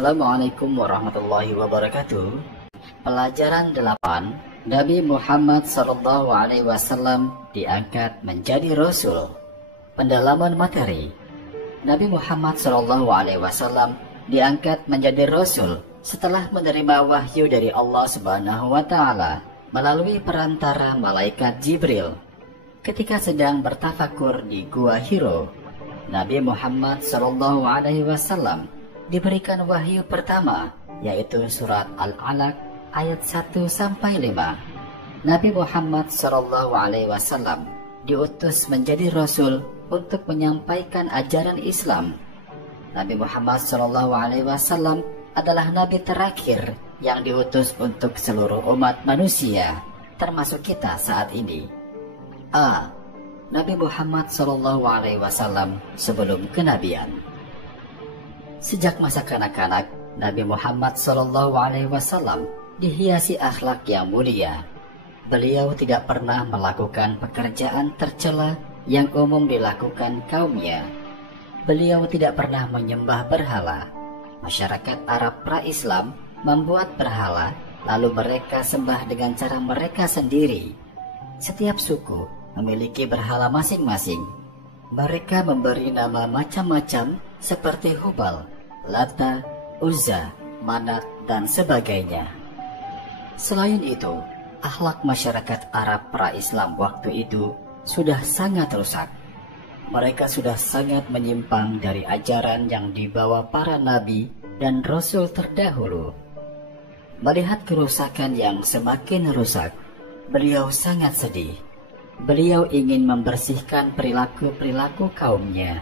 Assalamualaikum warahmatullahi wabarakatuh. Pelajaran 8, Nabi Muhammad SAW diangkat menjadi Rasul. Pendalaman materi. Nabi Muhammad SAW diangkat menjadi Rasul setelah menerima wahyu dari Allah Subhanahu wa Ta'ala melalui perantara malaikat Jibril. Ketika sedang bertafakur di Gua Hiro, Nabi Muhammad SAW diberikan wahyu pertama, yaitu surat Al-Alaq ayat 1-5. Nabi Muhammad SAW diutus menjadi Rasul untuk menyampaikan ajaran Islam. Nabi Muhammad SAW adalah Nabi terakhir yang diutus untuk seluruh umat manusia, termasuk kita saat ini. A. Nabi Muhammad SAW sebelum kenabian. Sejak masa kanak-kanak, Nabi Muhammad SAW dihiasi akhlak yang mulia. Beliau tidak pernah melakukan pekerjaan tercela yang umum dilakukan kaumnya. Beliau tidak pernah menyembah berhala. Masyarakat Arab pra-Islam membuat berhala, lalu mereka sembah dengan cara mereka sendiri. Setiap suku memiliki berhala masing-masing. Mereka memberi nama macam-macam seperti Hubal, Lata, Uzza, Manat, dan sebagainya. Selain itu, akhlak masyarakat Arab pra-Islam waktu itu sudah sangat rusak. Mereka sudah sangat menyimpang dari ajaran yang dibawa para nabi dan rasul terdahulu. Melihat kerusakan yang semakin rusak, beliau sangat sedih. Beliau ingin membersihkan perilaku-perilaku kaumnya.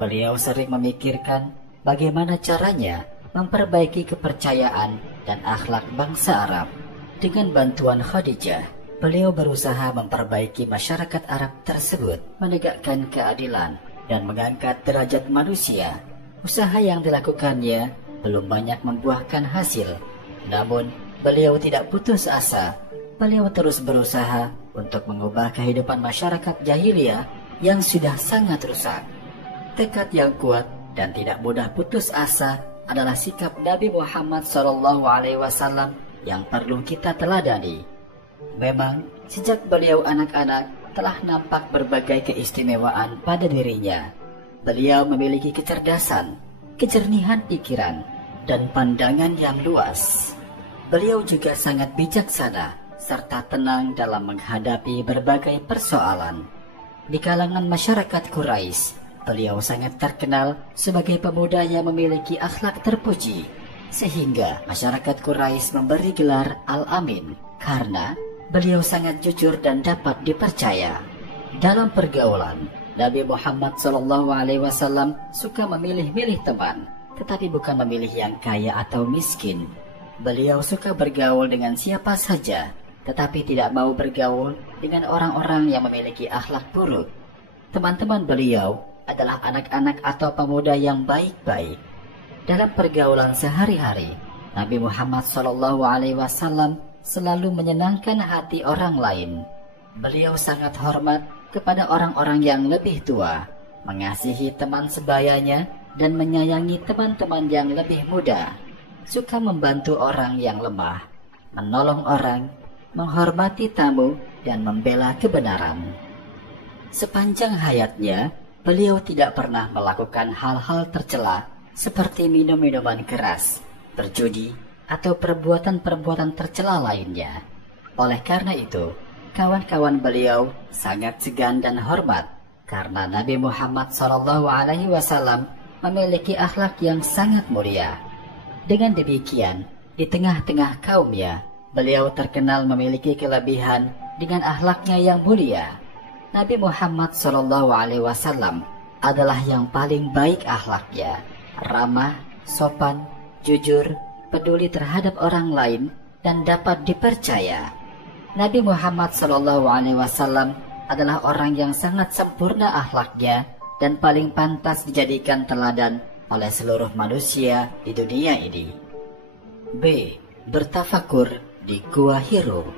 Beliau sering memikirkan bagaimana caranya memperbaiki kepercayaan dan akhlak bangsa Arab. Dengan bantuan Khadijah, beliau berusaha memperbaiki masyarakat Arab tersebut, menegakkan keadilan, dan mengangkat derajat manusia. Usaha yang dilakukannya belum banyak membuahkan hasil. Namun, beliau tidak putus asa. Beliau terus berusaha untuk mengubah kehidupan masyarakat jahiliyah yang sudah sangat rusak. Tekad yang kuat dan tidak mudah putus asa adalah sikap Nabi Muhammad SAW yang perlu kita teladani. Memang, sejak beliau anak-anak telah nampak berbagai keistimewaan pada dirinya. Beliau memiliki kecerdasan, kejernihan pikiran, dan pandangan yang luas. Beliau juga sangat bijaksana serta tenang dalam menghadapi berbagai persoalan. Di kalangan masyarakat Quraisy, beliau sangat terkenal sebagai pemuda yang memiliki akhlak terpuji, sehingga masyarakat Quraisy memberi gelar Al-Amin karena beliau sangat jujur dan dapat dipercaya. Dalam pergaulan, Nabi Muhammad SAW suka memilih-milih teman, tetapi bukan memilih yang kaya atau miskin. Beliau suka bergaul dengan siapa saja, tetapi tidak mau bergaul dengan orang-orang yang memiliki akhlak buruk. Teman-teman beliau adalah anak-anak atau pemuda yang baik-baik. Dalam pergaulan sehari-hari, Nabi Muhammad SAW selalu menyenangkan hati orang lain. Beliau sangat hormat kepada orang-orang yang lebih tua, mengasihi teman sebayanya, dan menyayangi teman-teman yang lebih muda. Suka membantu orang yang lemah, menolong orang, menghormati tamu, dan membela kebenaran. Sepanjang hayatnya, beliau tidak pernah melakukan hal-hal tercela seperti minum minuman keras, berjudi, atau perbuatan-perbuatan tercela lainnya. Oleh karena itu, kawan-kawan beliau sangat segan dan hormat karena Nabi Muhammad SAW memiliki akhlak yang sangat mulia. Dengan demikian, di tengah-tengah kaumnya, beliau terkenal memiliki kelebihan dengan akhlaknya yang mulia. Nabi Muhammad SAW adalah yang paling baik akhlaknya, ramah, sopan, jujur, peduli terhadap orang lain, dan dapat dipercaya. Nabi Muhammad SAW adalah orang yang sangat sempurna akhlaknya dan paling pantas dijadikan teladan oleh seluruh manusia di dunia ini. B. Bertafakur di Gua Hiro.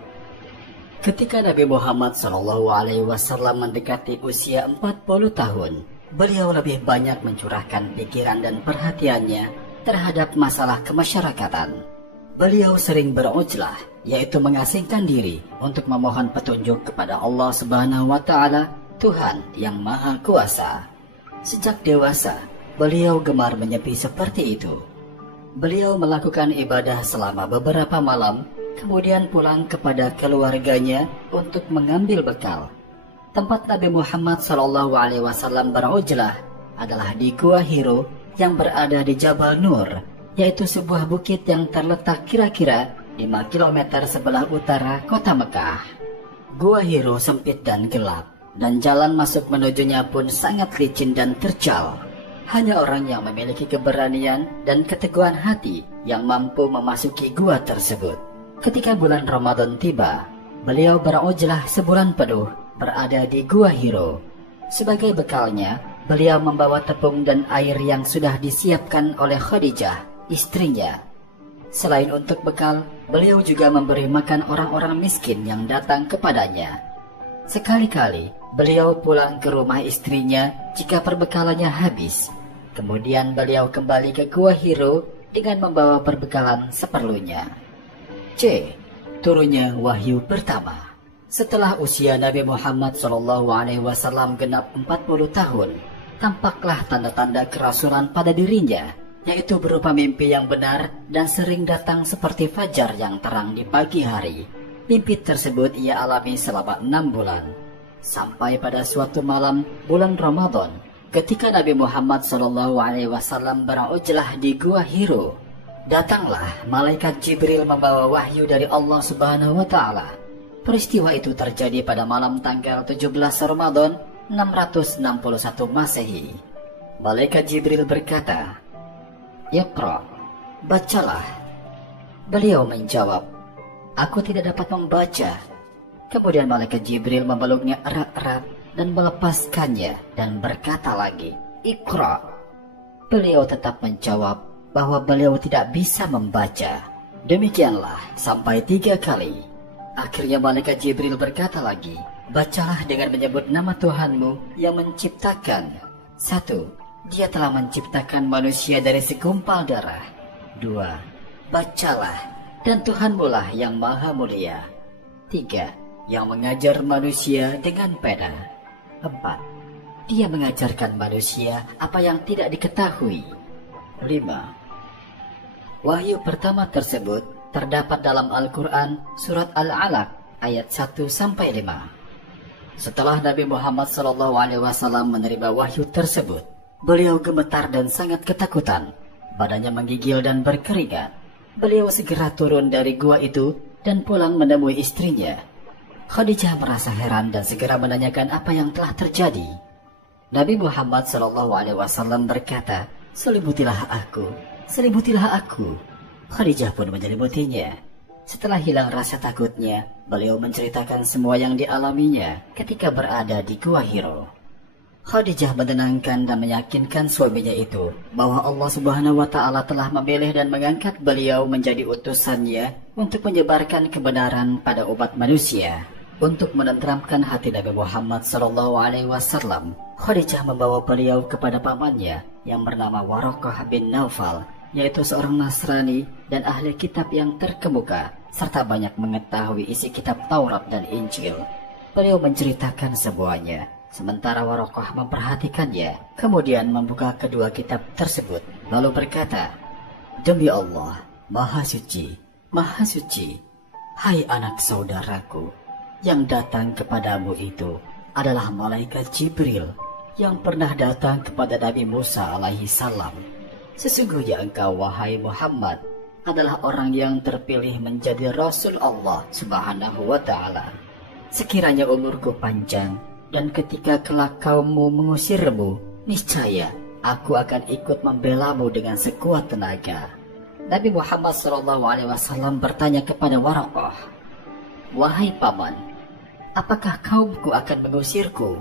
Ketika Nabi Muhammad SAW mendekati usia 40 tahun, beliau lebih banyak mencurahkan pikiran dan perhatiannya terhadap masalah kemasyarakatan. Beliau sering berujlah, yaitu mengasingkan diri untuk memohon petunjuk kepada Allah Subhanahu wa Ta'ala, Tuhan yang Maha Kuasa. Sejak dewasa, beliau gemar menyepi seperti itu. Beliau melakukan ibadah selama beberapa malam, kemudian pulang kepada keluarganya untuk mengambil bekal. Tempat Nabi Muhammad SAW berujlah adalah di Gua Hiro yang berada di Jabal Nur, yaitu sebuah bukit yang terletak kira-kira 5 km sebelah utara kota Mekah. Gua Hiro sempit dan gelap, dan jalan masuk menujunya pun sangat licin dan terjal. Hanya orang yang memiliki keberanian dan keteguhan hati yang mampu memasuki gua tersebut. Ketika bulan Ramadan tiba, beliau berujlah sebulan penuh berada di Gua Hiro. Sebagai bekalnya, beliau membawa tepung dan air yang sudah disiapkan oleh Khadijah, istrinya. Selain untuk bekal, beliau juga memberi makan orang-orang miskin yang datang kepadanya. Sekali-kali, beliau pulang ke rumah istrinya jika perbekalannya habis. Kemudian beliau kembali ke Gua Hiro dengan membawa perbekalan seperlunya. C. Turunnya wahyu pertama. Setelah usia Nabi Muhammad SAW genap 40 tahun, tampaklah tanda-tanda kerasulan pada dirinya, yaitu berupa mimpi yang benar dan sering datang seperti fajar yang terang di pagi hari. Mimpi tersebut ia alami selama 6 bulan. Sampai pada suatu malam bulan Ramadan, ketika Nabi Muhammad SAW berujlah di Gua Hiro, datanglah malaikat Jibril membawa wahyu dari Allah Subhanahu wa Ta'ala. Peristiwa itu terjadi pada malam tanggal 17 Ramadan 661 Masehi. Malaikat Jibril berkata, "Iqra, bacalah." Beliau menjawab, "Aku tidak dapat membaca." Kemudian malaikat Jibril memeluknya erat-erat dan melepaskannya dan berkata lagi, "Iqra." Beliau tetap menjawab bahwa beliau tidak bisa membaca. Demikianlah sampai 3 kali. Akhirnya malaikat Jibril berkata lagi, "Bacalah dengan menyebut nama Tuhanmu yang menciptakan. 1. Dia telah menciptakan manusia dari segumpal darah. 2. Bacalah, dan Tuhanmu lah yang maha mulia. 3. Yang mengajar manusia dengan pena. 4. Dia mengajarkan manusia apa yang tidak diketahui. 5. Wahyu pertama tersebut terdapat dalam Al-Quran Surat Al-Alaq ayat 1-5. Setelah Nabi Muhammad SAW menerima wahyu tersebut, beliau gemetar dan sangat ketakutan. Badannya menggigil dan berkeringat. Beliau segera turun dari gua itu dan pulang menemui istrinya. Khadijah merasa heran dan segera menanyakan apa yang telah terjadi. Nabi Muhammad SAW berkata, "Selimutilah aku, selimutilah aku." Khadijah pun menyelimutinya. Setelah hilang rasa takutnya, beliau menceritakan semua yang dialaminya ketika berada di Gua Hiro. Khadijah menenangkan dan meyakinkan suaminya itu bahwa Allah Subhanahu wa Ta'ala telah memilih dan mengangkat beliau menjadi utusannya untuk menyebarkan kebenaran pada umat manusia. Untuk menenteramkan hati Nabi Muhammad SAW, Khadijah membawa beliau kepada pamannya yang bernama Waraqah bin Naufal, yaitu seorang Nasrani dan ahli kitab yang terkemuka, serta banyak mengetahui isi kitab Taurat dan Injil. Beliau menceritakan semuanya, sementara Waraqah memperhatikannya, kemudian membuka kedua kitab tersebut, lalu berkata, "Demi Allah, Maha Suci, Maha Suci, hai anak saudaraku, yang datang kepadamu itu adalah malaikat Jibril yang pernah datang kepada Nabi Musa alaihi salam. Sesungguhnya engkau, wahai Muhammad, adalah orang yang terpilih menjadi Rasul Allah Subhanahu wa Ta'ala. Sekiranya umurku panjang dan ketika kelak kaummu mengusirmu, niscaya aku akan ikut membelamu dengan sekuat tenaga." Nabi Muhammad SAW bertanya kepada Waraqah, "Wahai paman, apakah kaumku akan mengusirku?"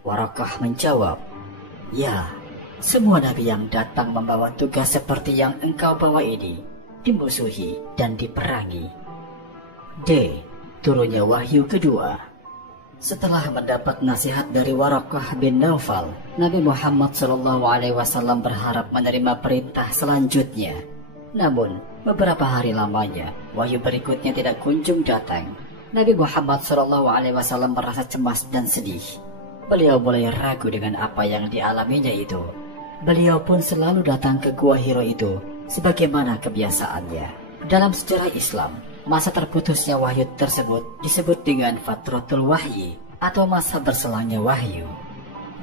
Waraqah menjawab, "Ya, semua nabi yang datang membawa tugas seperti yang engkau bawa ini dimusuhi dan diperangi." D. Turunnya wahyu kedua. Setelah mendapat nasihat dari Waraqah bin Naufal, Nabi Muhammad SAW berharap menerima perintah selanjutnya. Namun, beberapa hari lamanya, wahyu berikutnya tidak kunjung datang. Nabi Muhammad SAW merasa cemas dan sedih. Beliau mulai ragu dengan apa yang dialaminya itu. Beliau pun selalu datang ke Gua Hiro itu, sebagaimana kebiasaannya. Dalam sejarah Islam, masa terputusnya wahyu tersebut disebut dengan Fatratul Wahyi atau masa berselangnya wahyu.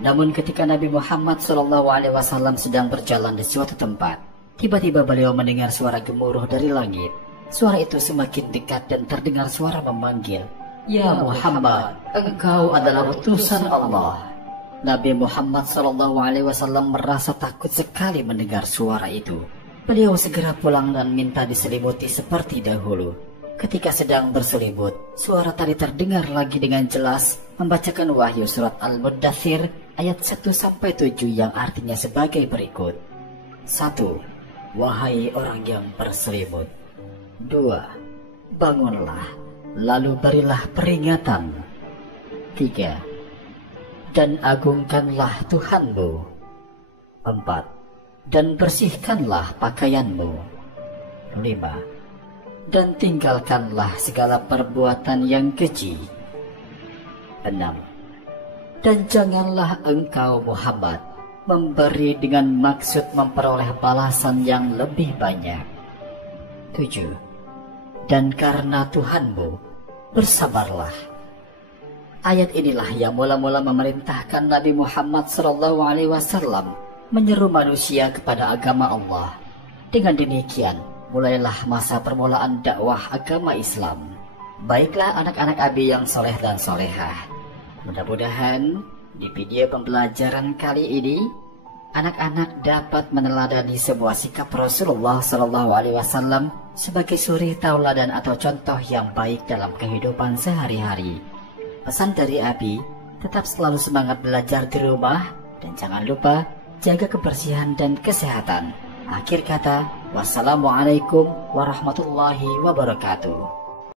Namun ketika Nabi Muhammad SAW sedang berjalan di suatu tempat, tiba-tiba beliau mendengar suara gemuruh dari langit. Suara itu semakin dekat dan terdengar suara memanggil, "Ya Muhammad, engkau adalah utusan Allah." Nabi Muhammad SAW merasa takut sekali mendengar suara itu. Beliau segera pulang dan minta diselimuti seperti dahulu. Ketika sedang berselimut, suara tadi terdengar lagi dengan jelas membacakan wahyu surat Al-Muddathir ayat 1-7 yang artinya sebagai berikut. 1. Wahai orang yang berselimut. 2. Bangunlah, lalu berilah peringatan. 3. Dan agungkanlah Tuhanmu. 4. Dan bersihkanlah pakaianmu. 5. Dan tinggalkanlah segala perbuatan yang keji. 6. Dan janganlah engkau Muhammad memberi dengan maksud memperoleh balasan yang lebih banyak. 7. Dan karena Tuhanmu, bersabarlah. Ayat inilah yang mula-mula memerintahkan Nabi Muhammad SAW menyeru manusia kepada agama Allah. Dengan demikian, mulailah masa permulaan dakwah agama Islam. Baiklah anak-anak Abi yang soleh dan solehah. Mudah-mudahan di video pembelajaran kali ini, anak-anak dapat meneladani sebuah sikap Rasulullah SAW sebagai suri tauladan atau contoh yang baik dalam kehidupan sehari-hari. Pesan dari Abi, tetap selalu semangat belajar di rumah dan jangan lupa jaga kebersihan dan kesehatan. Akhir kata, wassalamualaikum warahmatullahi wabarakatuh.